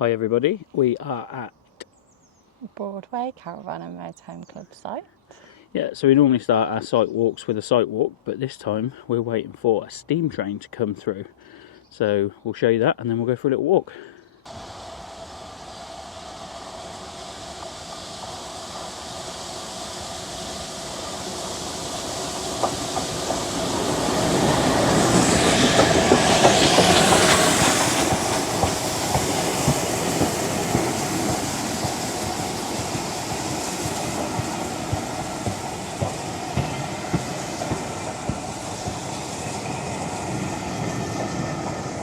Hi everybody, we are at Broadway Caravan and Motorhome Club site. Yeah, so we normally start our site walks with a site walk, but this time we're waiting for a steam train to come through. So we'll show you that and then we'll go for a little walk.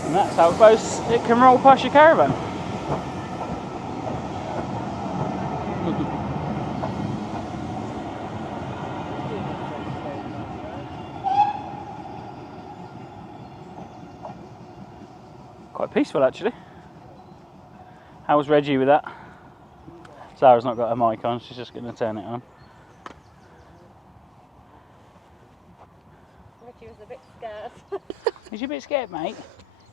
And that's how close it can roll past your caravan. Quite peaceful actually. How was Reggie with that? Sarah's not got her mic on, she's just going to turn it on. Reggie was a bit scared. Was you a bit scared, mate?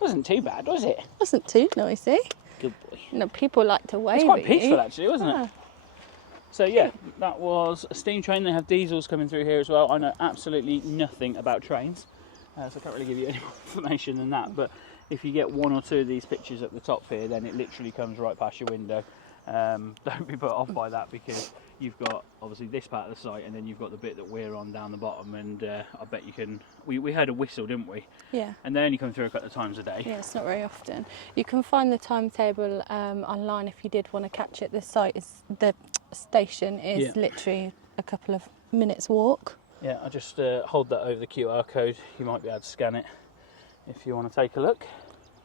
Wasn't too bad, was it? Wasn't too noisy. Good boy. No, people like to wave. It's quite peaceful actually, wasn't Yeah. it? So yeah, that was a steam train. They have diesels coming through here as well. I know absolutely nothing about trains, so I can't really give you any more information than that. But if you get one or two of these pictures at the top here, then it literally comes right past your window. Don't be put off by that, because you've got obviously this part of the site, and then you've got the bit that we're on down the bottom, and I bet you can, we heard a whistle, didn't we? Yeah. And they only come through a couple of times a day. Yeah, it's not very often. You can find the timetable online if you did want to catch it. The station is literally a couple of minutes walk. Yeah, I'll just hold that over the QR code. You might be able to scan it if you want to take a look.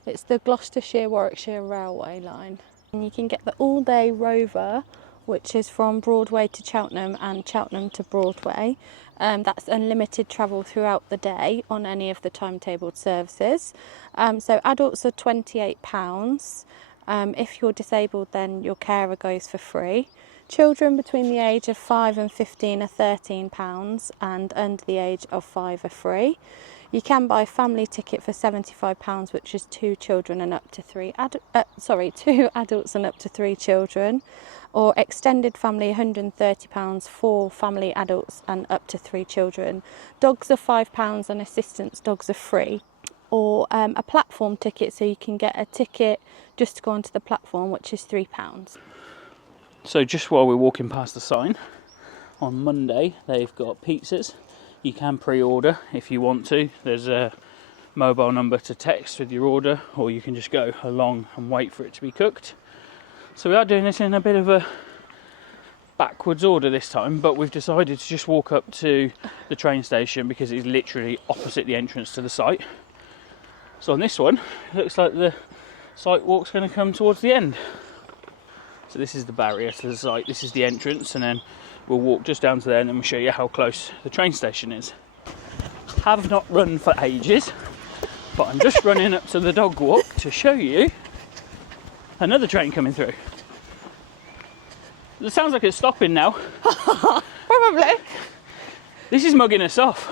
It's the Gloucestershire-Warwickshire Railway line. And you can get the all-day Rover, which is from Broadway to Cheltenham and Cheltenham to Broadway. That's unlimited travel throughout the day on any of the timetabled services. So adults are £28. If you're disabled, then your carer goes for free. Children between the age of 5 and 15 are £13, and under the age of 5 are free. You can buy a family ticket for £75, which is two children and up to two adults and up to 3 children, or extended family £130 for family adults and up to 3 children. Dogs are £5 and assistance dogs are free, or a platform ticket, so you can get a ticket just to go onto the platform, which is £3. So just while we're walking past the sign, on Monday they've got pizzas. You can pre-order if you want to. There's a mobile number to text with your order, or you can just go along and wait for it to be cooked. So we are doing this in a bit of a backwards order this time, but we've decided to just walk up to the train station because it's literally opposite the entrance to the site. So on this one, it looks like the site walk's going to come towards the end. So this is the barrier to the site, this is the entrance, and then we'll walk just down to there and then we'll show you how close the train station is. Have not run for ages, but I'm just running up to the dog walk to show you another train coming through. It sounds like it's stopping now. Probably. This is mugging us off.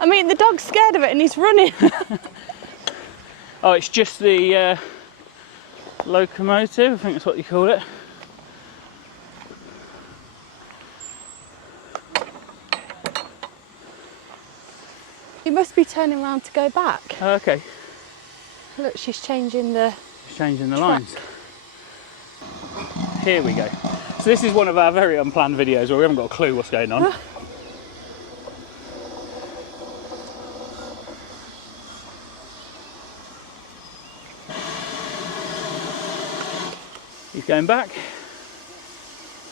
I mean, the dog's scared of it and he's running. Oh, it's just the locomotive, I think that's what you call it. You must be turning around to go back. Oh, okay. Look, she's changing the... She's changing the track. lines. Here we go. So this is one of our very unplanned videos where we haven't got a clue what's going on. He's going back.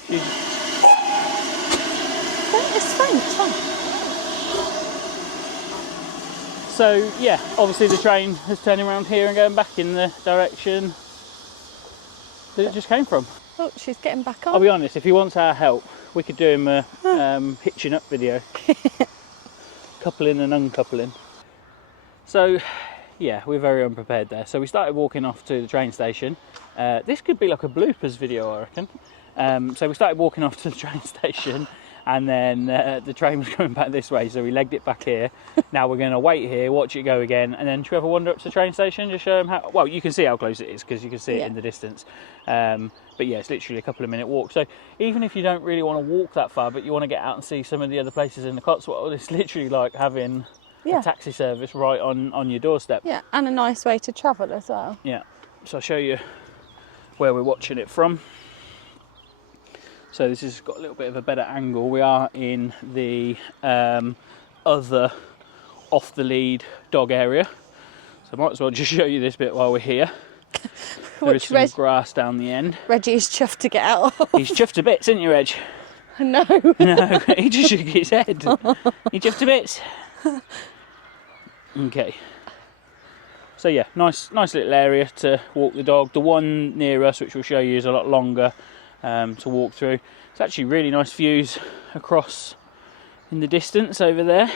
She's... It's fine. So yeah, obviously the train is turning around here and going back in the direction that it just came from. Look, she's getting back on. I'll be honest, if he wants our help, we could do him a hitching up video. Coupling and uncoupling. So yeah, we're very unprepared there. So we started walking off to the train station. This could be like a bloopers video, I reckon. So we started walking off to the train station, and then the train was coming back this way, so we legged it back here. Now we're going to wait here, watch it go again, and then should we have a wander up to the train station, just show them how, well, you can see how close it is because you can see it in the distance. But yeah, it's literally a couple of minute walk. So even if you don't really want to walk that far, but you want to get out and see some of the other places in the Cotswolds, it's literally like having a taxi service right on your doorstep. Yeah, and a nice way to travel as well. Yeah, so I'll show you where we're watching it from. So this has got a little bit of a better angle. We are in the other off the lead dog area, so I might as well just show you this bit while we're here. There is some grass down the end. Reggie's chuffed to get out of. He's chuffed to bits, isn't you, Reg? No. No, he just shook his head. He chuffed to bits. Okay. So yeah, nice little area to walk the dog. The one near us, which we'll show you, is a lot longer to walk through. It's actually really nice views across in the distance over there,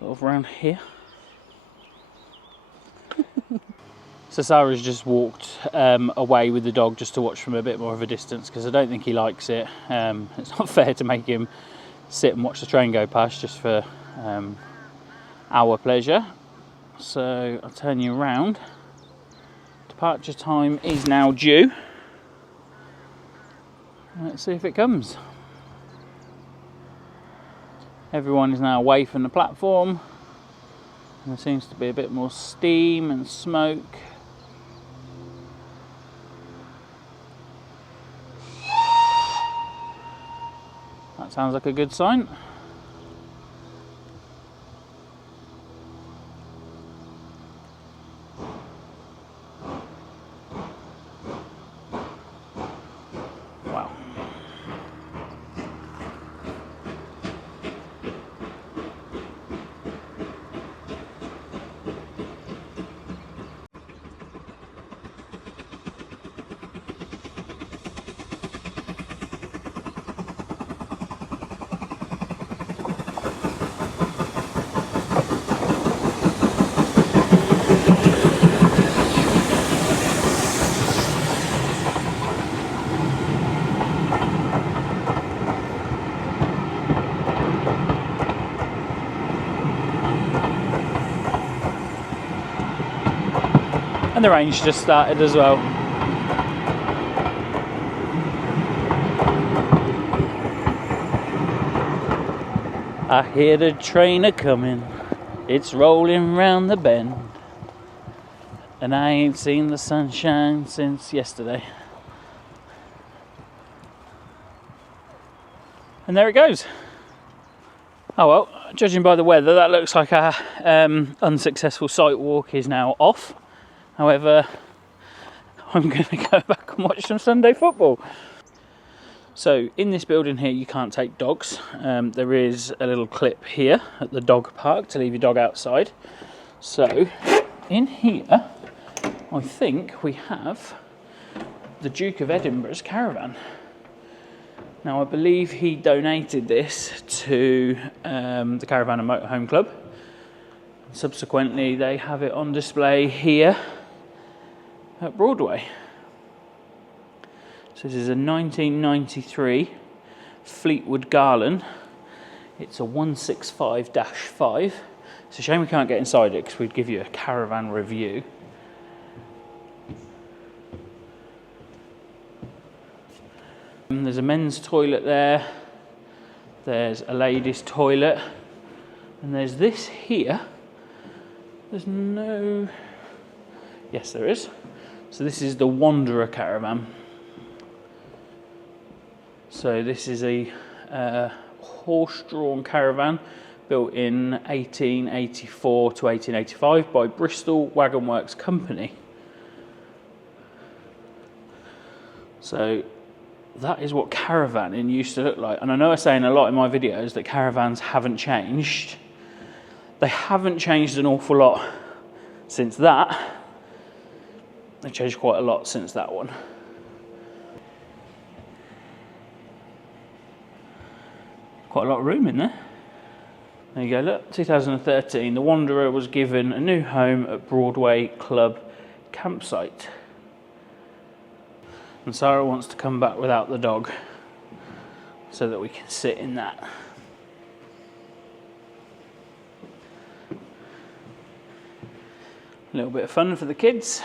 sort of around here. So Sara's just walked away with the dog just to watch from a bit more of a distance because I don't think he likes it. It's not fair to make him sit and watch the train go past just for our pleasure. So I'll turn you around. Departure time is now due. Let's see if it comes. Everyone is now away from the platform. There seems to be a bit more steam and smoke. That sounds like a good sign. Wow. And the rain's just started as well. I hear the train a-coming, it's rolling round the bend, and I ain't seen the sunshine since yesterday. And there it goes. Oh well, judging by the weather, that looks like our unsuccessful sight walk is now off. However, I'm going to go back and watch some Sunday football. So in this building here, you can't take dogs. There is a little clip here at the dog park to leave your dog outside. So in here, I think we have the Duke of Edinburgh's Caravan. Now I believe he donated this to the Caravan and Motorhome Club. Subsequently, they have it on display here at Broadway. So this is a 1993 Fleetwood Garland. It's a 165-5. It's a shame we can't get inside it because we'd give you a Caravan review. There's a men's toilet there. There's a ladies' toilet. And there's this here. There's no... Yes, there is. So this is the Wanderer Caravan. So this is a horse-drawn caravan built in 1884 to 1885 by Bristol Wagon Works Company. So that is what caravanning used to look like. And I know I say in a lot in my videos that caravans haven't changed. They haven't changed an awful lot since that. They've changed quite a lot since that one. Quite a lot of room in there. There you go, look, 2013, the Wanderer was given a new home at Broadway Club campsite. And Sara wants to come back without the dog. so that we can sit in that. A little bit of fun for the kids.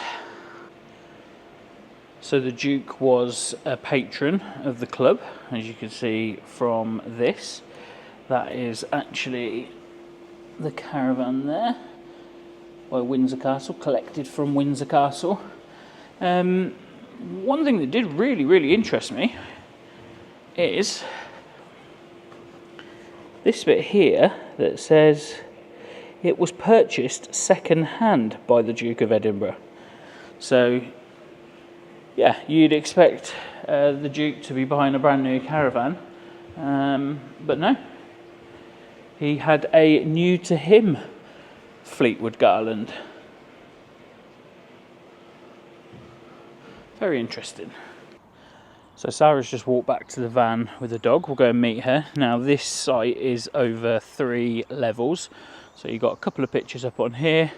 So the Duke was a patron of the club, as you can see from this. That is actually the Caravan there, by Windsor Castle, collected from Windsor Castle. One thing that did really interest me is this bit here that says it was purchased second hand by the Duke of Edinburgh. So yeah, you'd expect the Duke to be buying a brand new Caravan, but no. He had a new to him Fleetwood garland. Very interesting. So Sarah's just walked back to the van with the dog. We'll go and meet her. Now this site is over 3 levels. So you've got a couple of pictures up on here,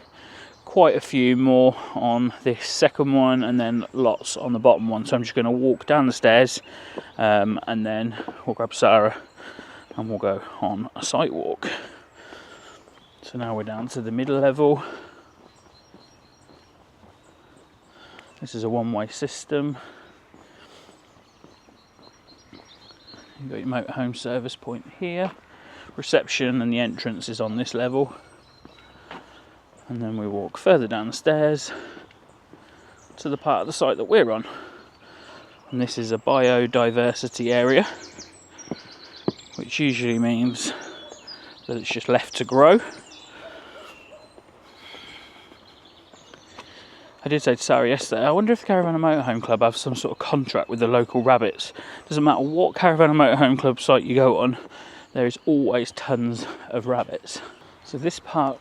quite a few more on this second one, and then lots on the bottom one. So I'm just going to walk down the stairs and then we'll grab Sara and we'll go on a site walk. So now we're down to the middle level. This is a one-way system. You've got your motorhome service point here. Reception and the entrance is on this level. And then we walk further down the stairs to the part of the site that we're on. And this is a biodiversity area, which usually means that it's just left to grow. I did say to Sara yesterday, I wonder if the Caravan and Motorhome Club have some sort of contract with the local rabbits. Doesn't matter what Caravan and Motorhome Club site you go on, there is always tons of rabbits. So this park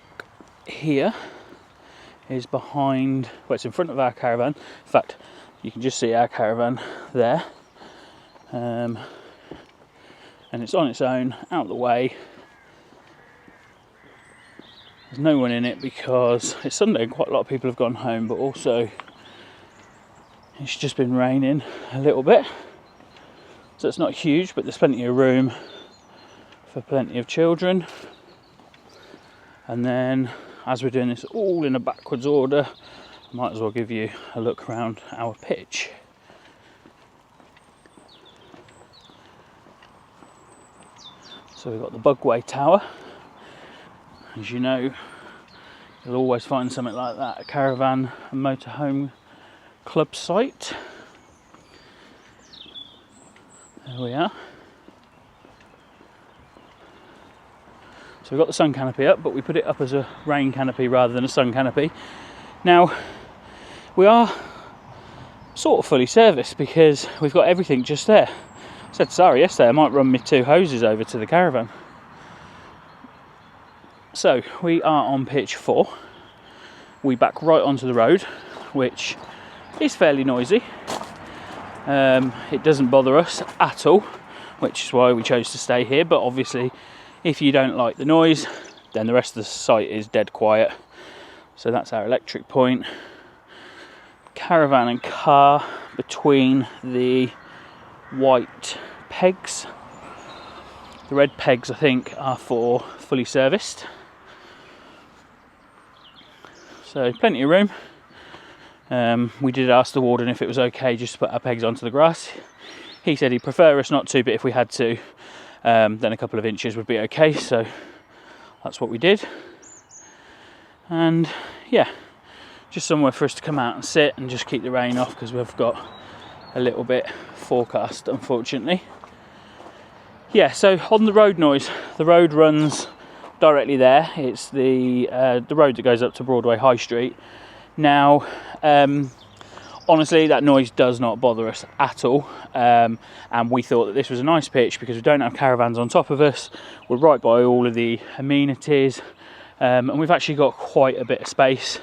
here is behind, well, it's in front of our caravan. In fact, you can just see our caravan there. And it's on its own, out the way. There's no one in it because it's Sunday and quite a lot of people have gone home, but also it's just been raining a little bit. So it's not huge, but there's plenty of room for plenty of children. And then, as we're doing this all in a backwards order, I might as well give you a look around our pitch. So we've got the Bugway Tower. As you know, you'll always find something like that, a Caravan and Motorhome Club site. There we are. So we've got the sun canopy up, but we put it up as a rain canopy rather than a sun canopy. Now, we are sort of fully serviced because we've got everything just there. I said to Sara yesterday I might run my 2 hoses over to the Caravan. So we are on pitch 4. We back right onto the road, which is fairly noisy. It doesn't bother us at all, which is why we chose to stay here. But obviously, if you don't like the noise, then the rest of the site is dead quiet. So that's our electric point. Caravan and car between the white pegs. The red pegs, I think, are for fully serviced. So plenty of room. We did ask the warden if it was okay just to put our pegs onto the grass. He said he'd prefer us not to, but if we had to, then a couple of inches would be okay. So that's what we did. And yeah, just somewhere for us to come out and sit and just keep the rain off, because we've got a little bit forecast, unfortunately. Yeah, so on the road noise, the road runs directly there. It's the road that goes up to Broadway High Street. Now, honestly, that noise does not bother us at all. And we thought that this was a nice pitch because we don't have caravans on top of us. We're right by all of the amenities. And we've actually got quite a bit of space.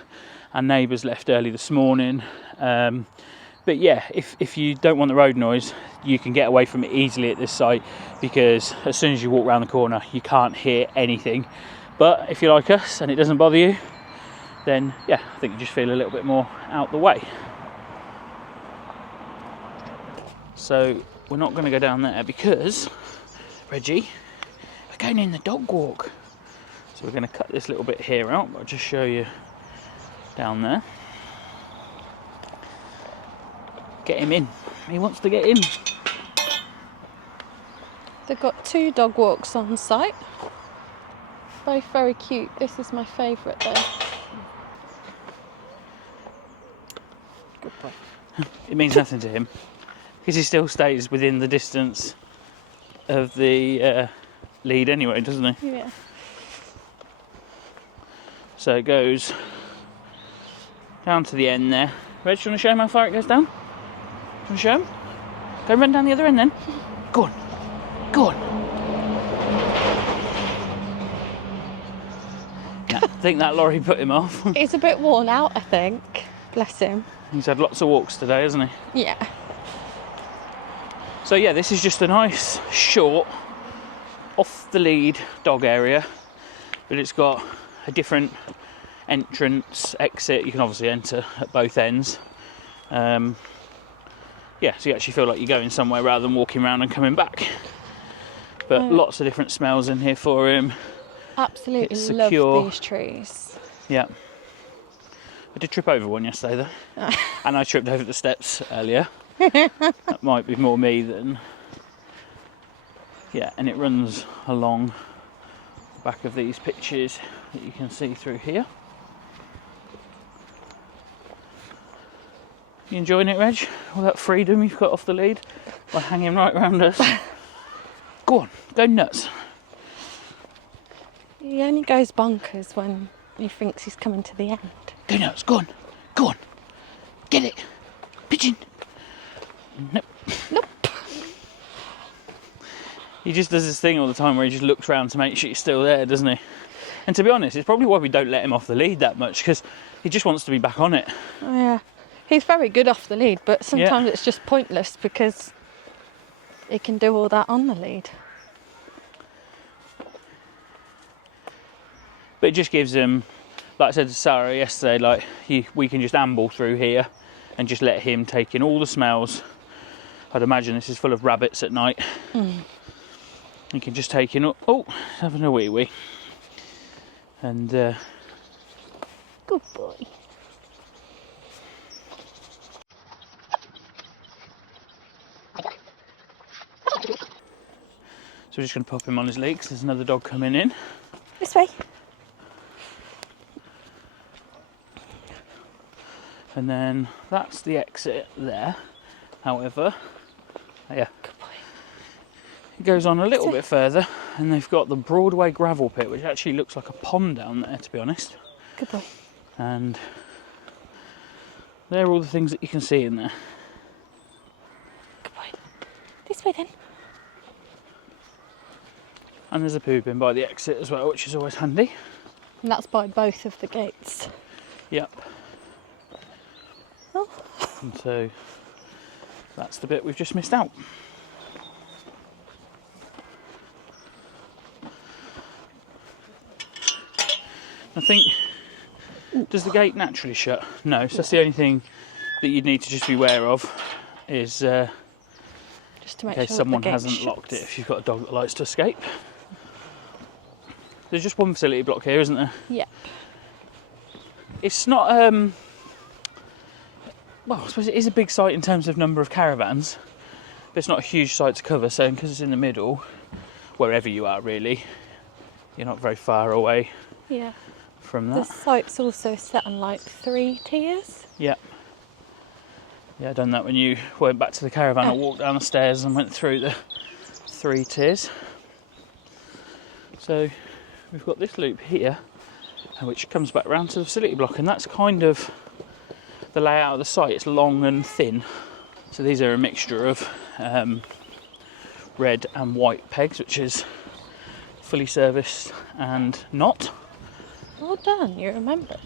Our neighbours left early this morning. But yeah, if you don't want the road noise, you can get away from it easily at this site, because as soon as you walk around the corner, you can't hear anything. But if you're like us and it doesn't bother you, then yeah, I think you just feel a little bit more out the way. So we're not going to go down there because, Reggie, we're going in the dog walk. So we're going to cut this little bit here out, but I'll just show you down there. Get him in. He wants to get in. They've got 2 dog walks on site. Both very cute. This is my favourite though. Good boy. It means nothing to him because he still stays within the distance of the lead anyway, doesn't he? Yeah. So it goes down to the end there. Reg, do you want to show him how far it goes down? Do you want to show him? Go run down the other end then. Go on. Go on. I think that lorry put him off. He's a bit worn out, I think. Bless him. He's had lots of walks today, hasn't he? Yeah. So yeah, this is just a nice, short, off the lead dog area, but it's got a different entrance, exit. You can obviously enter at both ends. Yeah, so you actually feel like you're going somewhere rather than walking around and coming back. But lots of different smells in here for him. Absolutely It's love secure. these trees. Yeah. I did trip over one yesterday though. And I tripped over the steps earlier. That might be more me than... Yeah, and it runs along the back of these pitches that you can see through here. You enjoying it, Reg? All that freedom you've got off the lead by hanging right round us. Go on, go nuts. He only goes bonkers when he thinks he's coming to the end. Go nuts, go on, go on. Get it. Pigeon. Nope. Nope. He just does this thing all the time where he just looks around to make sure you're still there, doesn't he? And to be honest, it's probably why we don't let him off the lead that much, because he just wants to be back on it. Oh, yeah. He's very good off the lead, but sometimes it's just pointless because he can do all that on the lead. But it just gives him, like I said to Sara yesterday, like we can just amble through here and just let him take in all the smells. I'd imagine this is full of rabbits at night. He can just take in, oh, having a wee wee. And good boy. so we're just going to pop him on his lead because there's another dog coming in. This way. And then that's the exit there. However, yeah, Good boy. it goes on a little bit further and they've got the Broadway gravel pit, which actually looks like a pond down there, to be honest. Good boy. And they're all the things that you can see in there. Good boy. This way then. And there's a poo bin by the exit as well, which is always handy. And that's by both of the gates. Yep. Oh. And so that's the bit we've just missed out. I think, does the gate naturally shut? No, so that's the only thing that you'd need to just be aware of is Just to make in case sure someone the gate hasn't shuts. locked it, if you've got a dog that likes to escape. There's just one facility block here, isn't there? Yeah. It's not, well, I suppose it is a big site in terms of number of caravans, but it's not a huge site to cover, so because it's in the middle, wherever you are really, you're not very far away Yeah. from The that. site's also set on like 3 tiers. Yeah. Yeah, I done that when you went back to the caravan. I walked down the stairs and went through the 3 tiers. So we've got this loop here, which comes back round to the facility block, and that's kind of the layout of the site. It's long and thin. So these are a mixture of red and white pegs, which is fully serviced and not. Well done, you remembered.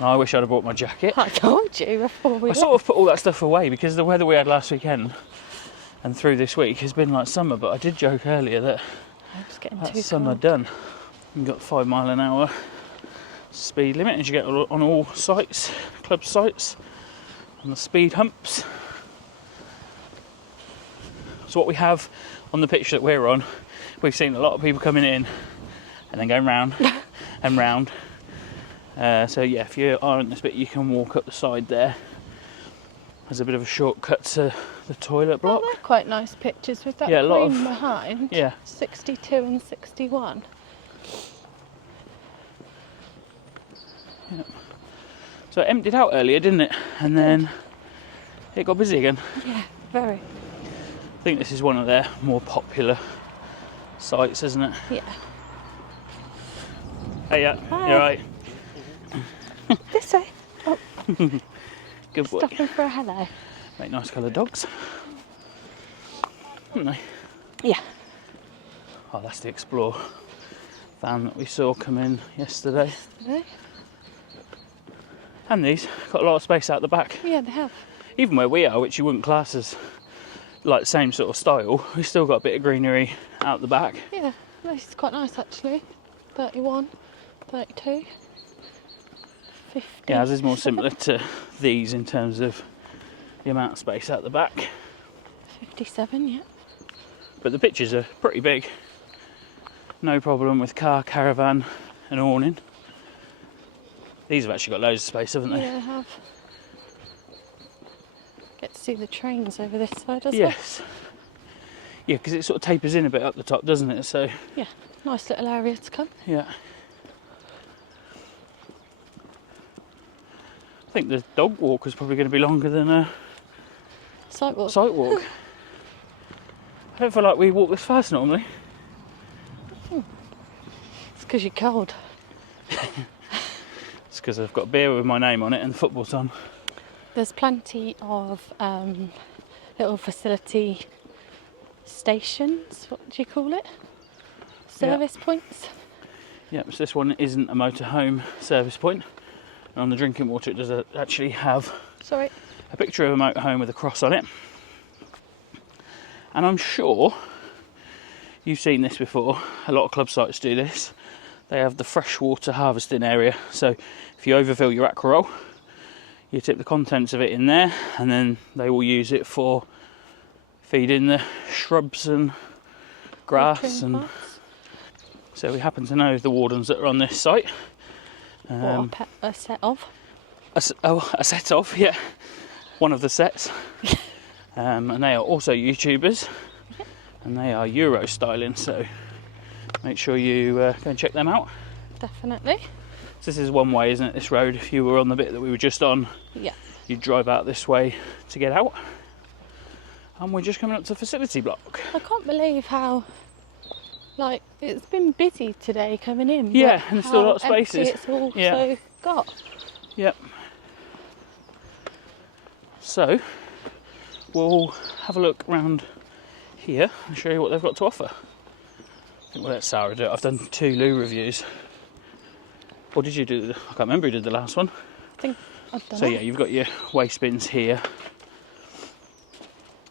I wish I'd have brought my jacket. I told you before we I sort of put all that stuff away because the weather we had last weekend and through this week has been like summer, but I did joke earlier that I was getting that's too summer cold. done. You've got 5 mile an hour speed limit as you get on all sites, club sites, on the speed humps. So what we have on the pitch that we're on, we've seen a lot of people coming in and then going round and round. So yeah, if you are in this bit, you can walk up the side there. There's a bit of a shortcut to the toilet block. Oh, they're quite nice pictures with that Yeah, a lot green of- behind. yeah. 62 and 61. Yep. So it emptied out earlier, didn't it? And then it got busy again. Yeah, very. I think this is one of their more popular sites, isn't it? Yeah. Hey, yeah, Hi. you're right. This way. Oh, Good boy. stopping for a hello. Make nice coloured dogs, haven't they? Yeah. Oh, that's the Explore van that we saw come in yesterday. Hello. And these got a lot of space out the back. Yeah, they have. Even where we are, which you wouldn't class as like the same sort of style, we've still got a bit of greenery out the back. Yeah, this is quite nice actually. 31, 32, 50. Yeah, ours is more similar to these in terms of the amount of space out the back. 57, yeah. But the pitches are pretty big. No problem with car, caravan and awning. These have actually got loads of space, haven't they? Yeah, they have. Get to see the trains over this side as well. Yes. Yeah, because it sort of tapers in a bit up the top, doesn't it? So, Yeah, nice little area to come. yeah. I think the dog walk is probably going to be longer than a Sidewalk. sight walk. I don't feel like we walk this fast normally. It's because you're cold. It's because I've got beer with my name on it and the football's on. There's plenty of little facility stations, what do you call it? Service points. Yeah, so this one isn't a motorhome service point. And on the drinking water it does actually have Sorry. a picture of a motorhome with a cross on it. And I'm sure you've seen this before. A lot of club sites do this. They have the freshwater harvesting area. So if you overfill your aqua roll, you tip the contents of it in there, and then they will use it for feeding the shrubs and grass. And so we happen to know the wardens that are on this site. Or a set of. A set of, yeah. One of the sets. And they are also YouTubers. And they are Euro styling, so make sure you go and check them out. Definitely. So this is one way, isn't it, this road? If you were on the bit that we were just on, Yeah. you'd drive out this way to get out. And we're just coming up to the facility block. I can't believe how, like, it's been busy today coming in. Yeah, but and there's still a lot of how empty spaces. It's also Yeah. got. Yep. So, we'll have a look around here and show you what they've got to offer. I think we'll let Sara do it. I've done 2 loo reviews. Or did you do I can't remember who did the last one. I think I've done So it. yeah, you've got your waste bins here.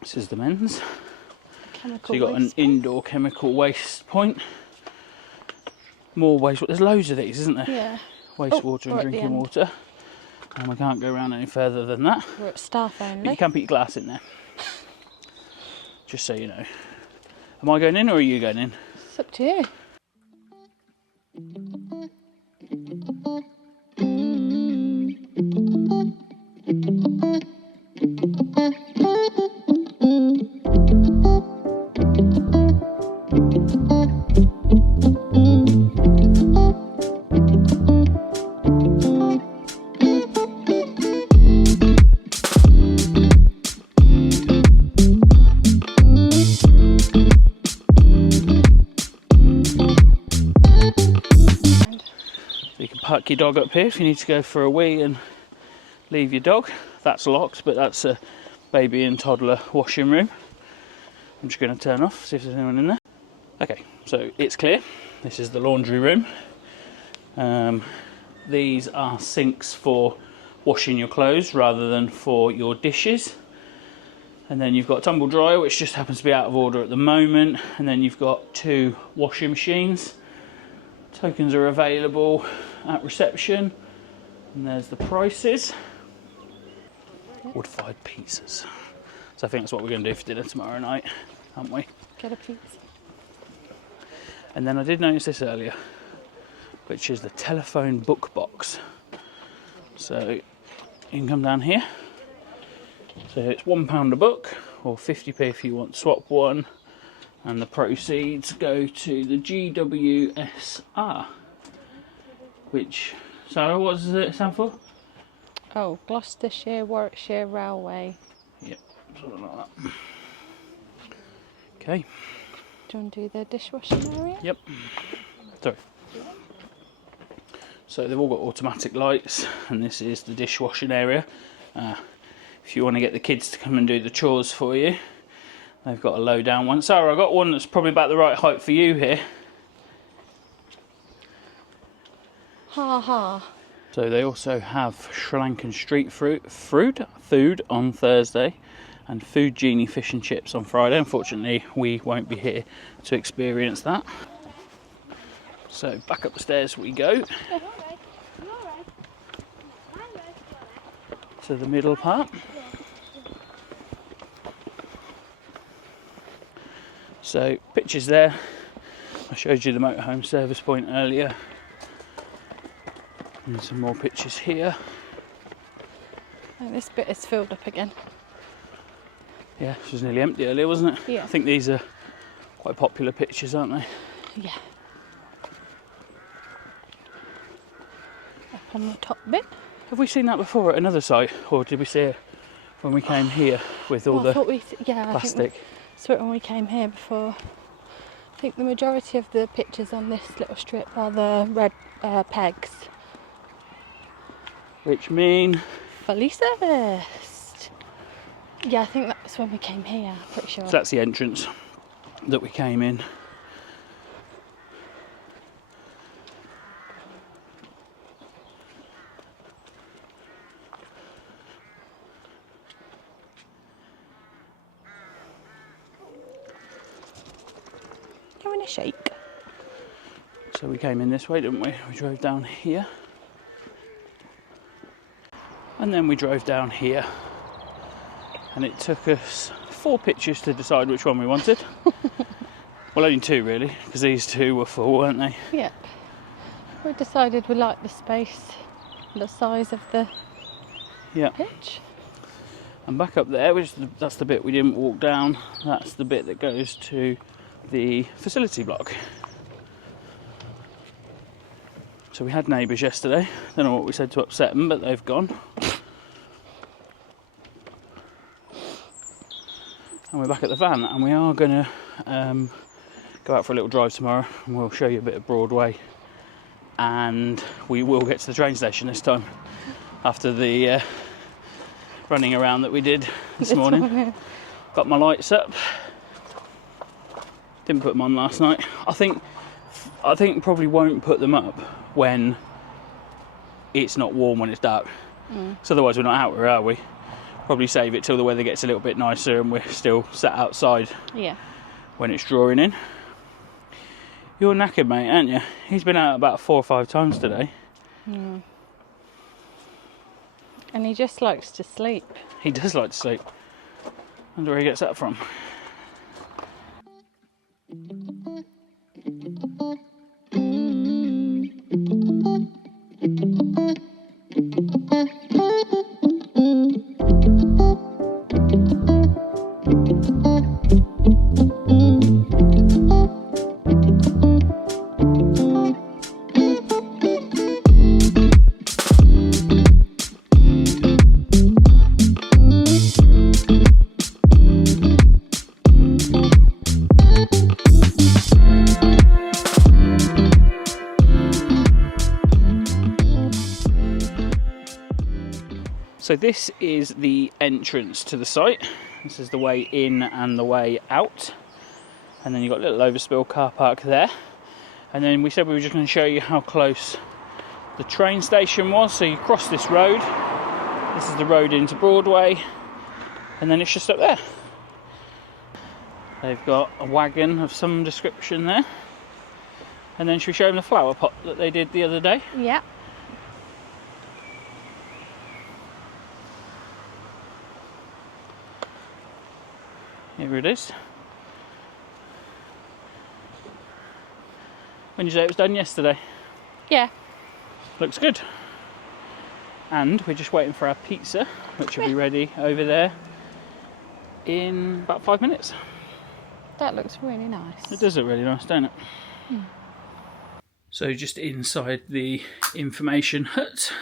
This is the men's. Chemical So you've got an waste bin. indoor chemical waste point. More waste. There's loads of these, isn't there? Yeah. Wastewater we're and at the drinking end. water. And we can't go around any further than that. We're at staff But you only. can put your glass in there. Just so you know. Am I going in or are you going in? It's up to you. You can park your dog up here if you need to go for a wee and leave your dog. That's locked, but that's a baby and toddler washing room. I'm just going to turn off, see if there's anyone in there. Okay, so it's clear. This is the laundry room. These are sinks for washing your clothes rather than for your dishes. And then you've got a tumble dryer, which just happens to be out of order at the moment. And then you've got 2 washing machines. Tokens are available at reception. And there's the prices. Wood-fired pizzas. So I think that's what we're going to do for dinner tomorrow night. aren't we? Get a pizza. And then I did notice this earlier, which is the telephone book box. So you can come down here. So it's £1 a book, or 50p if you want to swap one. And the proceeds go to the GWSR, which, Sarah, what does it stand for? Oh, Gloucestershire, Warwickshire Railway. Yep, something like that. Okay. Do you want to do the dishwashing area? Yep. Sorry. So they've all got automatic lights, and this is the dishwashing area. If you want to get the kids to come and do the chores for you, they've got a low down one. Sarah, I got one that's probably about the right height for you here. Ha ha. So they also have Sri Lankan street food on Thursday, and Food Genie fish and chips on Friday. Unfortunately, we won't be here to experience that. So back up the stairs we go to the middle part. So pictures there. I showed you the motorhome service point earlier. And some more pictures here. And this bit is filled up again. Yeah, this was nearly empty earlier, wasn't it? Yeah. I think these are quite popular pictures, aren't they? Yeah. Up on the top bit. Have we seen that before at another site, or did we see it when we came here with all the plastic? I think we saw it when we came here before. I think the majority of the pictures on this little strip are the red pegs. Which mean? Fully serviced. Yeah, I think that was when we came here, I'm pretty sure. So that's the entrance that we came in. Having a shake. So we came in this way, didn't we? We drove down here. And then we drove down here. And it took us 4 pictures to decide which one we wanted. Well, only 2 really, because these 2 were full, weren't they? Yep. We decided we liked the space, the size of the pitch. And back up there, that's the bit we didn't walk down. That's the bit that goes to the facility block. So we had neighbours yesterday. Don't know what we said to upset them, but they've gone. And we're back at the van, and we are going to go out for a little drive tomorrow, and we'll show you a bit of Broadway, and we will get to the train station this time after the running around that we did this morning. Got my lights up. Didn't put them on last night. I think probably won't put them up when it's not warm, when it's dark. So otherwise we're not out here, are we? Probably save it till the weather gets a little bit nicer and we're still sat outside. Yeah. When it's drawing in. You're knackered, mate, aren't you? He's been out about 4 or 5 times today. And he just likes to sleep. He does like to sleep. I wonder where he gets that from. So this is the entrance to the site. This is the way in and the way out. And then you've got a little overspill car park there. And then we said we were just going to show you how close the train station was. So you cross this road. This is the road into Broadway. And then it's just up there. They've got a wagon of some description there. And then should we show them the flower pot that they did the other day? Yeah. Here it is. When did you say it was done? Yesterday? Yeah. Looks good. And we're just waiting for our pizza, which will be ready over there in about 5 minutes. That looks really nice. It does look really nice, don't it? So just inside the information hut.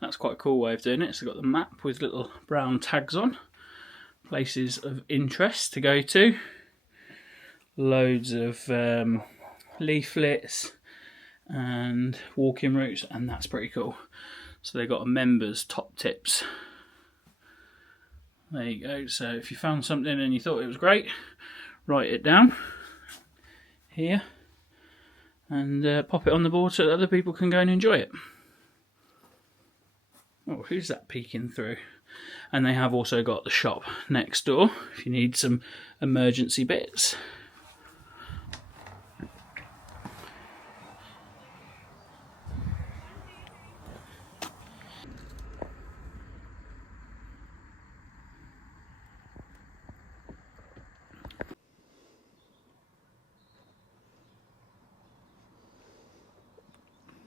That's quite a cool way of doing it. It's got the map with little brown tags on. Places of interest to go to. Loads of leaflets and walking routes, and that's pretty cool. So they've got a members top tips. There you go. So if you found something and you thought it was great, write it down here and pop it on the board so that other people can go and enjoy it. Oh, who's that peeking through? And they have also got the shop next door if you need some emergency bits.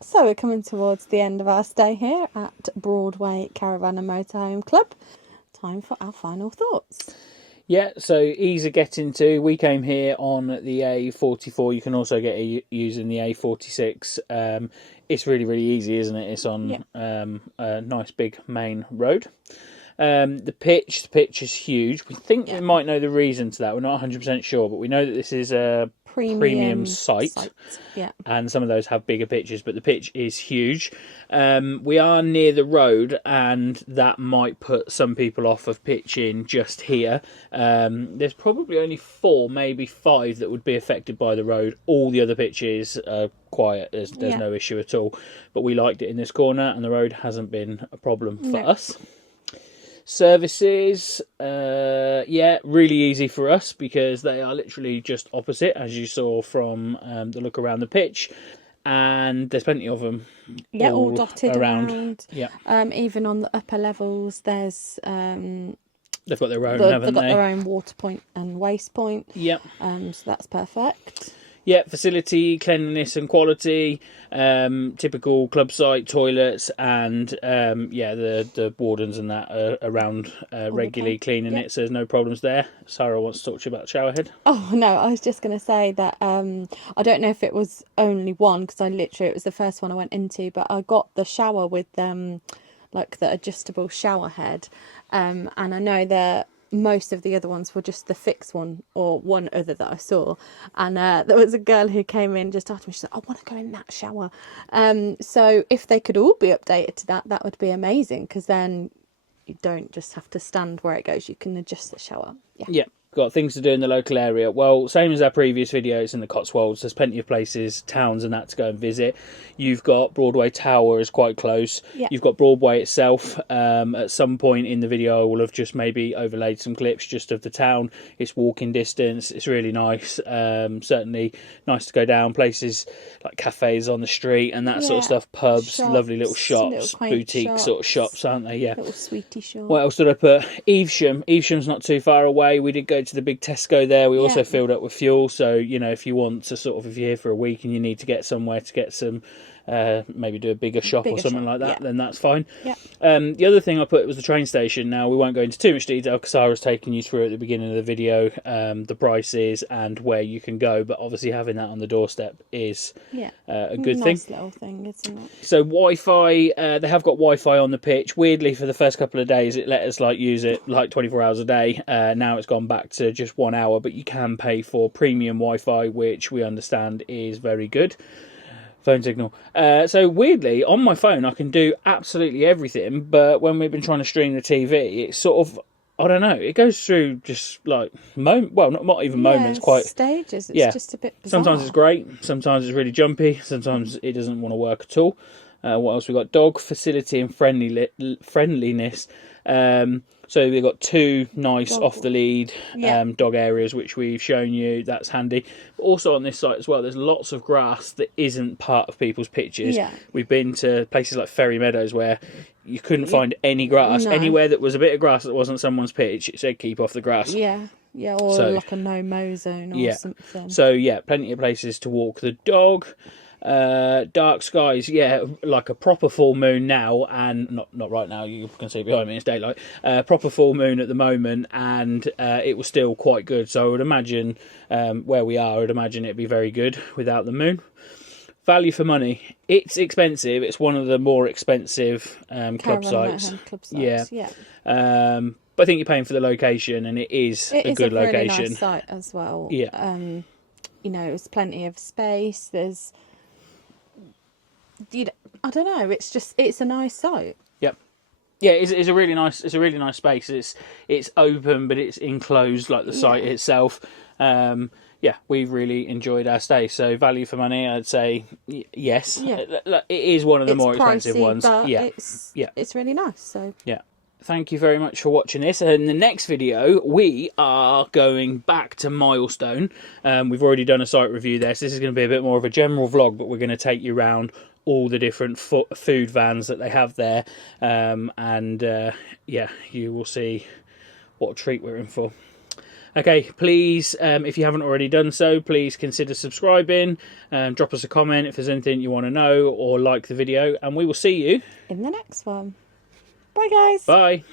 So we're coming towards the end of our stay here at Broadway Caravan and Motorhome Club. Time for our final thoughts. Yeah, so easy getting to. We came here on the A44. You can also get using the A46. It's really, really easy, isn't it? It's on a nice big main road. The pitch is huge. We think we might know the reason to that. We're not 100% sure, but we know that this is a premium site. Yeah. And some of those have bigger pitches, but the pitch is huge. We are near the road, and that might put some people off of pitching just here. There's probably only 4, maybe 5 that would be affected by the road. All the other pitches are quiet. There's no issue at all. But we liked it in this corner, and the road hasn't been a problem for us. Services, really easy for us because they are literally just opposite, as you saw from the look around the pitch, and there's plenty of them. Yeah, all dotted around. Yeah, even on the upper levels, there's they've got their own, they've haven't got they? their own water point and waste point. Yep. So that's perfect. Yeah, facility, cleanliness and quality, typical club site, toilets, and the wardens and that are around regularly cleaning it, so there's no problems there. Sarah wants to talk to you about the shower head. Oh, no, I was just going to say that I don't know if it was only one, because it was the first one I went into, but I got the shower with like the adjustable shower head, and I know that most of the other ones were just the fixed one, or one other that I saw, and there was a girl who came in just after me. She said, I want to go in that shower. So if they could all be updated to that would be amazing, because then you don't just have to stand where it goes, you can adjust the shower. Yeah. Got things to do in the local area. Well, same as our previous videos in the Cotswolds, there's plenty of places, towns and that to go and visit. You've got Broadway Tower is quite close. You've got Broadway itself. At some point in the video I will have just maybe overlaid some clips just of the town. It's walking distance. It's really nice. Certainly nice to go down. Places like cafes on the street and that sort of stuff. Pubs, shops, lovely little shops, boutique sort of shops, aren't they? Yeah. Little sweetie shop. What else did I put? Evesham. Evesham's not too far away. We did go to the big Tesco there. We also filled up with fuel, so if you want to if you're here for a week and you need to get somewhere to get some maybe do a bigger shop or something like that, then that's fine. The other thing I put was the train station. Now we won't go into too much detail because Sara's taken you through at the beginning of the video the prices and where you can go, but obviously having that on the doorstep is a good thing. Nice little thing, isn't it? So Wi-Fi, they have got Wi-Fi on the pitch. Weirdly, for the first couple of days it let us use it 24 hours a day. Now it's gone back to just 1 hour, but you can pay for premium Wi-Fi, which we understand is very good. Phone signal. So weirdly, on my phone I can do absolutely everything, but when we've been trying to stream the TV, it's I don't know, it goes through just not even moments, quite stages. It's just a bit bizarre. Sometimes it's great, sometimes it's really jumpy, sometimes it doesn't want to work at all. What else we got? Dog facility and friendliness. So we've got 2 nice off the lead dog areas, which we've shown you. That's handy. But also on this site as well, there's lots of grass that isn't part of people's pitches. We've been to places like Ferry Meadows where you couldn't find any grass. Anywhere that was a bit of grass that wasn't someone's pitch, it said keep off the grass. Yeah, or So, like a no-mow zone or yeah. something. So yeah, plenty of places to walk the dog. Dark skies, yeah, like a proper full moon now, and not right now, you can see behind me, it's daylight. Proper full moon at the moment, and it was still quite good. So I would imagine where we are, I would imagine it'd be very good without the moon. Value for money. It's expensive. It's one of the more expensive club sites. Club sites. Yeah. But I think you're paying for the location, and it is a good really location. nice site as well. Yeah. You know, there's plenty of space. There's, I don't know. It's a nice site. Yep. Yeah, it's a really nice. It's a really nice space. It's open, but it's enclosed like the site itself. Yeah, we've really enjoyed our stay. So value for money, I'd say yes. Yeah. It is one of the more pricey, expensive ones. But Yeah. It's really nice. So yeah. Thank you very much for watching this. In the next video, we are going back to Milestone. We've already done a site review there, so this is going to be a bit more of a general vlog, but we're going to take you around all the different food vans that they have there. Yeah, you will see what a treat we're in for. Okay, please, if you haven't already done so, please consider subscribing. Drop us a comment if there's anything you want to know, or like the video, and we will see you in the next one. Bye, guys. Bye.